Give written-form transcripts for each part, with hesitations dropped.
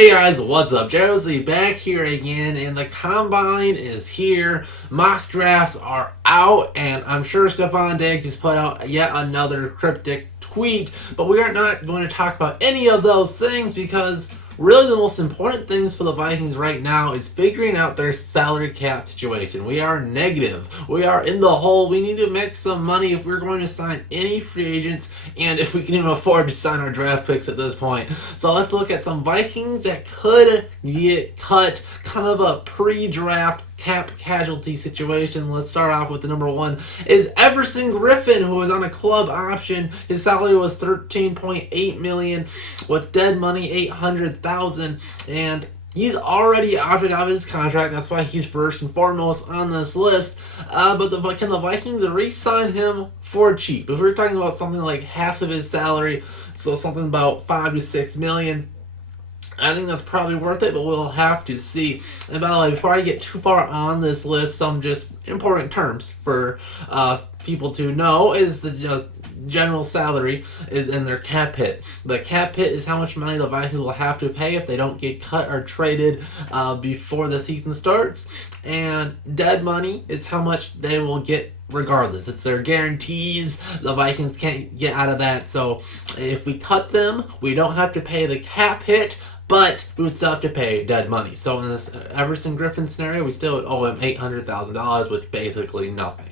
Hey guys, what's up? Josie back here again, and the combine is here. Mock drafts are out, and I'm sure Stefan Diggs just put out yet another cryptic tweet, but we are not going to talk about any of those things because really the most important things for the Vikings right now is figuring out their salary cap situation. We are negative. We are in the hole. We need to make some money if we're going to sign any free agents and if we can even afford to sign our draft picks at this point. So let's look at some Vikings that could get cut, kind of a pre-draft cap casualty situation. Let's start off with the number one is Everson Griffin, who was on a club option. His salary was $13.8 million with dead money $800,000, and he's already opted out of his contract. That's why he's first and foremost on this list. But can the Vikings re-sign him for cheap? If we're talking about something like half of his salary, so something about $5 to $6 million, I think that's probably worth it, but we'll have to see. And by the way, before I get too far on this list, some just important terms for people to know is the general salary is in their cap hit. The cap hit is how much money the Vikings will have to pay if they don't get cut or traded before the season starts. And dead money is how much they will get regardless. It's their guarantees. The Vikings can't get out of that. So if we cut them, we don't have to pay the cap hit, but we would still have to pay dead money. So in this Everson Griffin scenario, we still owe him $800,000, which basically nothing.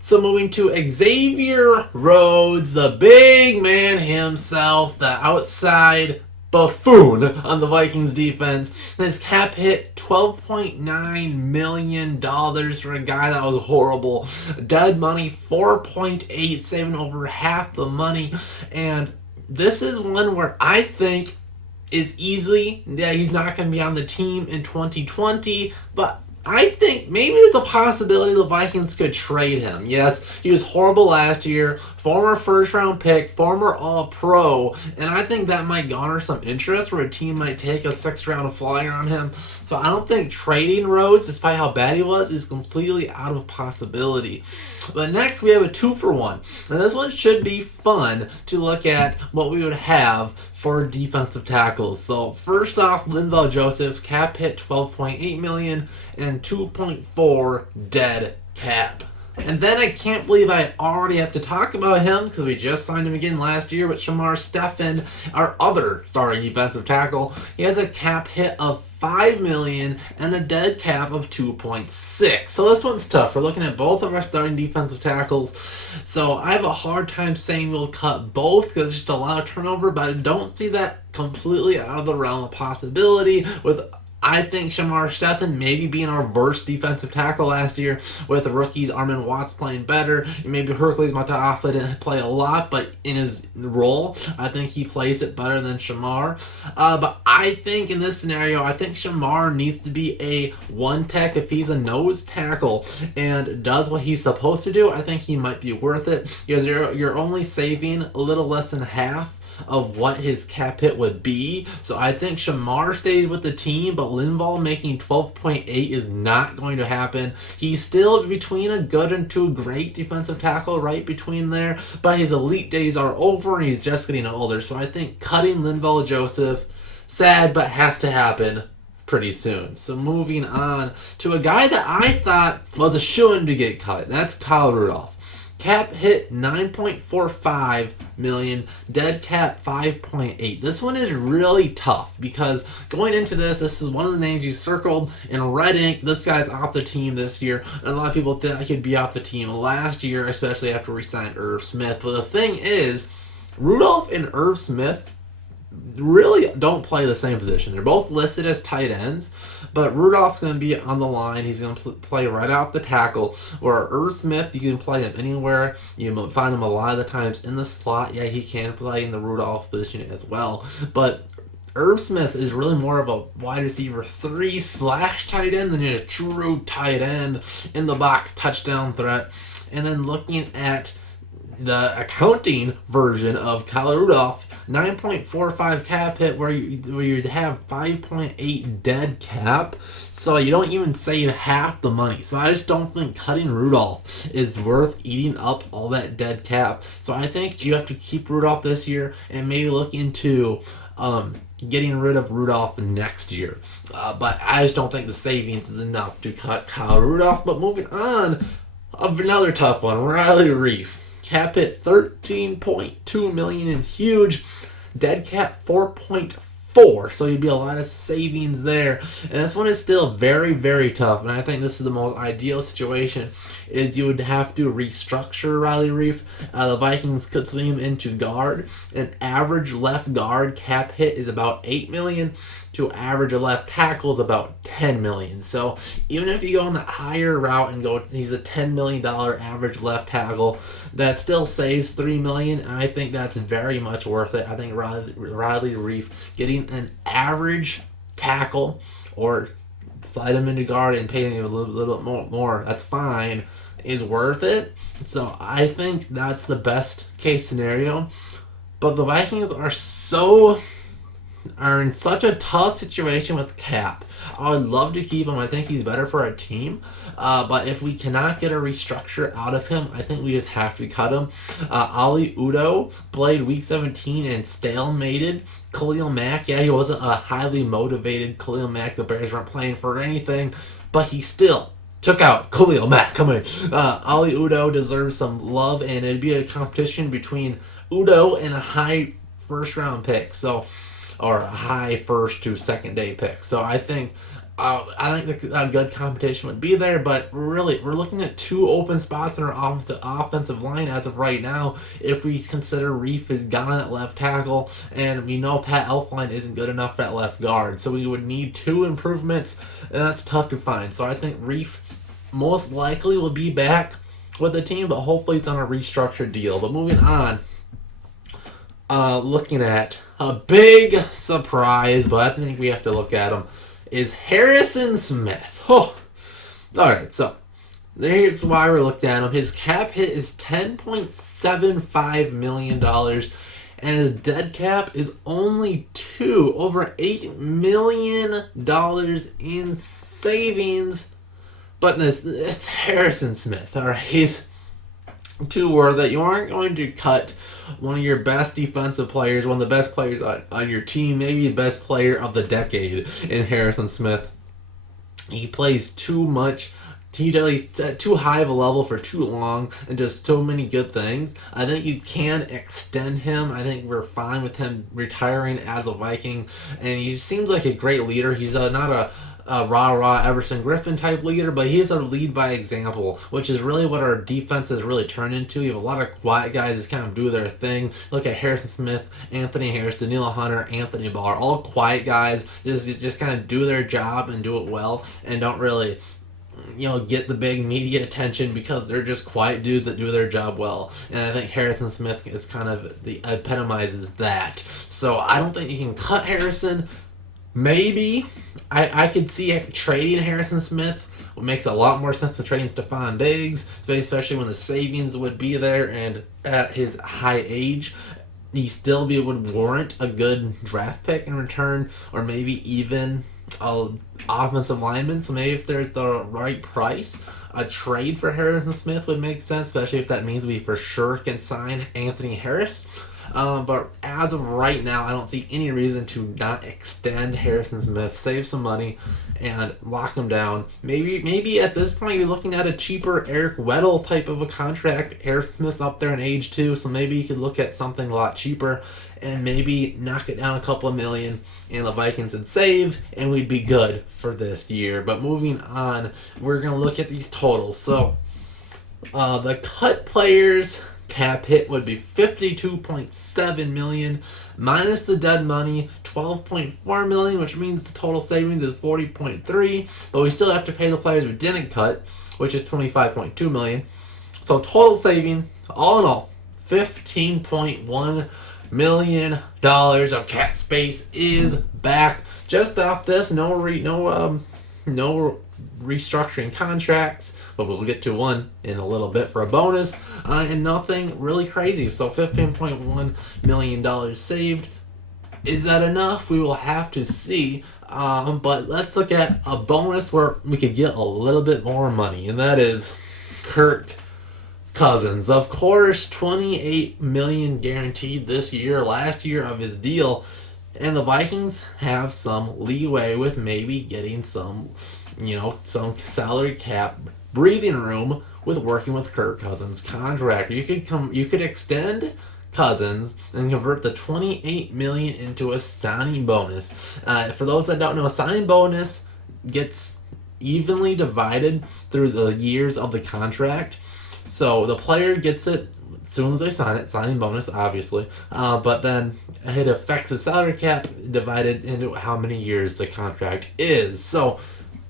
So moving to Xavier Rhodes, the big man himself, the outside buffoon on the Vikings defense. His cap hit $12.9 million for a guy that was horrible. Dead money 4.8, saving over half the money. And this is one where I think is easily, he's not going to be on the team in 2020, but I think maybe there's a possibility the Vikings could trade him. Yes, he was horrible last year, former first-round pick, former All-Pro, and I think that might garner some interest where a team might take a sixth-round flyer on him. So I don't think trading Rhodes, despite how bad he was, is completely out of possibility. But next we have a 2-for-1, and this one should be fun to look at what we would have for defensive tackles. So first off, Linval Joseph, cap hit $12.8 million and 2.4 dead cap. And then I can't believe I already have to talk about him because we just signed him again last year with Shamar Stephen, our other starting defensive tackle. He has a cap hit of $5 million and a dead cap of 2.6. So this one's tough. We're looking at both of our starting defensive tackles. So I have a hard time saying we'll cut both because it's just a lot of turnover, but I don't see that completely out of the realm of possibility with I think Shamar Stephen maybe being our worst defensive tackle last year with the rookies Armin Watts playing better. Maybe Hercules Mataafa didn't play a lot, but in his role, I think he plays it better than Shamar. But I think in this scenario, I think Shamar needs to be a one tech. If he's a nose tackle and does what he's supposed to do, I think he might be worth it because you're only saving a little less than half of what his cap hit would be. So I think Shamar stays with the team, but Linval making 12.8 is not going to happen. He's still between a good and two great defensive tackle, right between there, but his elite days are over and he's just getting older. So I think cutting Linval Joseph, sad, but has to happen pretty soon. So moving on to a guy that I thought was a shoo-in to get cut. That's Kyle Rudolph. Cap hit $9.45 million, dead cap 5.8. This one is really tough because going into this is one of the names you circled in red ink. This guy's off the team this year, and a lot of people thought he'd be off the team last year, especially after we signed Irv Smith. But the thing is, Rudolph and Irv Smith really don't play the same position. They're both listed as tight ends, but Rudolph's going to be on the line. He's going to play right off the tackle, where Irv Smith, you can play him anywhere. You find him a lot of the times in the slot. Yeah, he can play in the Rudolph position as well, but Irv Smith is really more of a wide receiver 3/tight end than a true tight end in the box touchdown threat. And then looking at the accounting version of Kyle Rudolph, 9.45 cap hit where you'd have 5.8 dead cap, so you don't even save half the money. So I just don't think cutting Rudolph is worth eating up all that dead cap. So I think you have to keep Rudolph this year and maybe look into getting rid of Rudolph next year. But I just don't think the savings is enough to cut Kyle Rudolph. But moving on, another tough one, Riley Reiff. Cap hit $13.2 million is huge. Dead cap 4.4, so you'd be a lot of savings there. And this one is still very, very tough. And I think this is the most ideal situation. Is you would have to restructure Riley Reiff. The Vikings could swing him into guard. An average left guard cap hit is about $8 million. To average a left tackle is about $10 million. So even if you go on the higher route and go, he's a $10 million average left tackle, that still saves $3 million. And I think that's very much worth it. I think Riley Reiff getting an average tackle or slide him into guard and pay him a little bit more, that's fine, is worth it. So I think that's the best case scenario. But the Vikings are in such a tough situation with cap. I would love to keep him. I think he's better for our team. But if we cannot get a restructure out of him, I think we just have to cut him. Ali Udoh played week 17 and stalemated Khalil Mack. Yeah, he wasn't a highly motivated Khalil Mack. The Bears weren't playing for anything, but he still took out Khalil Mack. Come on. Ali Udoh deserves some love, and it'd be a competition between Udoh and a high first-round pick. Or a high first to second day pick. So I think a good competition would be there, but really we're looking at two open spots in our offensive line as of right now. If we consider Reiff is gone at left tackle, and we know Pat Elflein isn't good enough at left guard, so we would need two improvements, and that's tough to find. So I think Reiff most likely will be back with the team, but hopefully it's on a restructured deal. But moving on, looking at a big surprise, but I think we have to look at him, is Harrison Smith. Oh. Alright, so here's why we're looking at him. His cap hit is $10.75 million, and his dead cap is only over $8 million in savings. But it's Harrison Smith. Alright, he's too worth it. You aren't going to cut one of your best defensive players, one of the best players on your team, maybe the best player of the decade in Harrison Smith. He plays too much. He's at too high of a level for too long and does so many good things. I think you can extend him. I think we're fine with him retiring as a Viking. And he seems like a great leader. He's not a rah-rah Everson Griffin type leader, but he is a lead by example, which is really what our defense has really turned into. You have a lot of quiet guys that kind of do their thing. Look at Harrison Smith, Anthony Harris, Danielle Hunter, Anthony Barr, all quiet guys, just kind of do their job and do it well, and don't really get the big media attention because they're just quiet dudes that do their job well. And I think Harrison Smith is kind of epitomizes that. So I don't think you can cut Harrison. Maybe I could see trading Harrison Smith. It makes a lot more sense than trading Stephon Diggs, especially when the savings would be there, and at his high age, he still would warrant a good draft pick in return, or maybe even an offensive lineman. So maybe if there's the right price, a trade for Harrison Smith would make sense, especially if that means we for sure can sign Anthony Harris. But as of right now, I don't see any reason to not extend Harrison Smith, save some money, and lock him down. Maybe at this point you're looking at a cheaper Eric Weddle type of a contract. Harrison Smith's up there in age too, so maybe you could look at something a lot cheaper and maybe knock it down a couple of million, and the Vikings would save, and we'd be good for this year. But moving on, we're going to look at these totals. So the cut players cap hit would be $52.7 million minus the dead money, $12.4 million, which means the total savings is $40.3, but we still have to pay the players we didn't cut, which is $25.2 million. So total saving, all in all, $15.1 million of cap space is back just off this. No restructuring contracts, but we'll get to one in a little bit for a bonus, and nothing really crazy. So $15.1 million saved. Is that enough? We will have to see. But let's look at a bonus where we could get a little bit more money, and that is Kirk Cousins. Of course, $28 million guaranteed this year. Last year of his deal, And the Vikings have some leeway with maybe getting some salary cap breathing room with working with Kirk Cousins' contract. You could extend Cousins and convert the $28 million into a signing bonus. For those that don't know, a signing bonus gets evenly divided through the years of the contract. So the player gets it as soon as they sign it, signing bonus, obviously. But then it affects the salary cap divided into how many years the contract is. So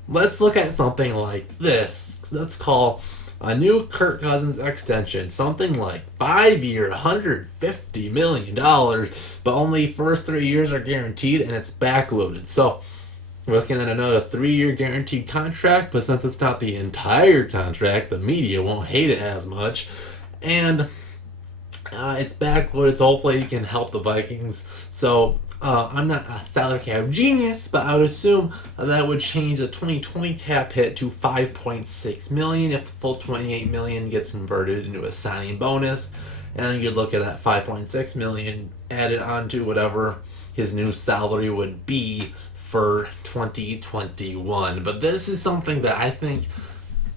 let's look at something like this. Let's call a new Kirk Cousins extension something like 5-year, $150 million, but only first 3 years are guaranteed and it's backloaded. So we're looking at another 3-year guaranteed contract, but since it's not the entire contract, the media won't hate it as much. And it's backloaded, so hopefully you can help the Vikings. So I'm not a salary cap genius, but I would assume that would change the 2020 cap hit to $5.6 million if the full $28 million gets converted into a signing bonus. And then you'd look at that $5.6 million added onto whatever his new salary would be for 2021. But this is something that I think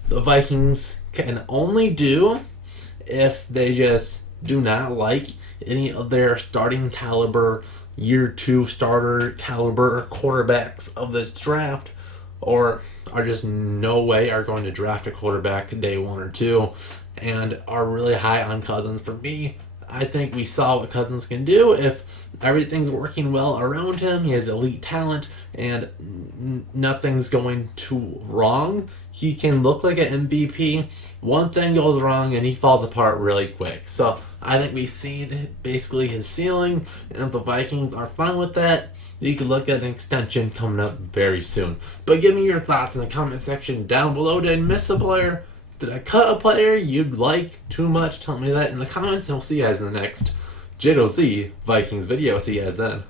the Vikings can only do if they just do not like any of their starting caliber, year 2 starter caliber quarterbacks of this draft, or are just no way are going to draft a quarterback day 1 or 2 and are really high on Cousins. For me, I think we saw what Cousins can do if everything's working well around him. He has elite talent and nothing's going too wrong. He can look like an MVP. One thing goes wrong and he falls apart really quick. So I think we've seen basically his ceiling, and if the Vikings are fine with that, you can look at an extension coming up very soon. But give me your thoughts in the comment section down below. Did I miss a player? Did I cut a player you'd like too much? Tell me that in the comments, and we'll see you guys in the next JOZ Vikings video. See you guys then.